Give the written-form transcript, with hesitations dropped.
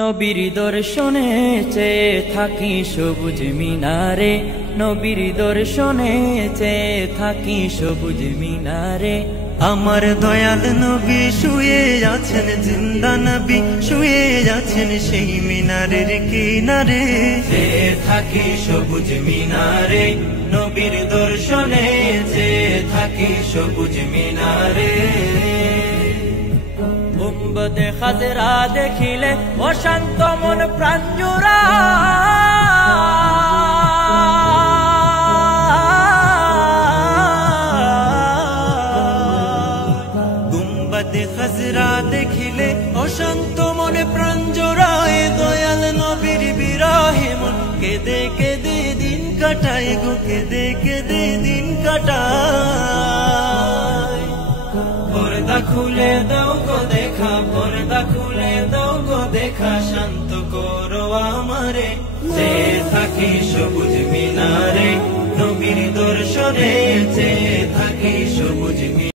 নবীর দর্শনে চেয়ে থাকি সবুজ মিনারে, নবীর দর্শনে চেয়ে থাকি সবুজ মিনারে। আমার দয়াল নবী শুয়ে আছেন, জিন্দা নবী শুয়ে আছেন সেই মিনারের কিনারে। চেয়ে থাকি সবুজ মিনারে, নবীর দর্শনে চেয়ে থাকি সবুজ মিনারে। গুম্বদে খাজরা দেখিলে অশান্ত মন প্রাণ জোড়ায়। গুম্বদে খাজরা দেখিলে অশান্ত মনে প্রাণ জোড়ায়। দয়াল নবীর বিরহে মন কেঁদে কেঁদে দিন কাটায় গো, কেঁদে কেঁদে দিন কাটায়। পর্দা খুলে দাও গো দেখা, পর্দা খুলে দাও গো দেখা, শান্ত করো আমারে। চেয়ে থাকি সবুজ মিনারে, নবীর দর্শনে চেয়ে থাকি সবুজ মিনারে।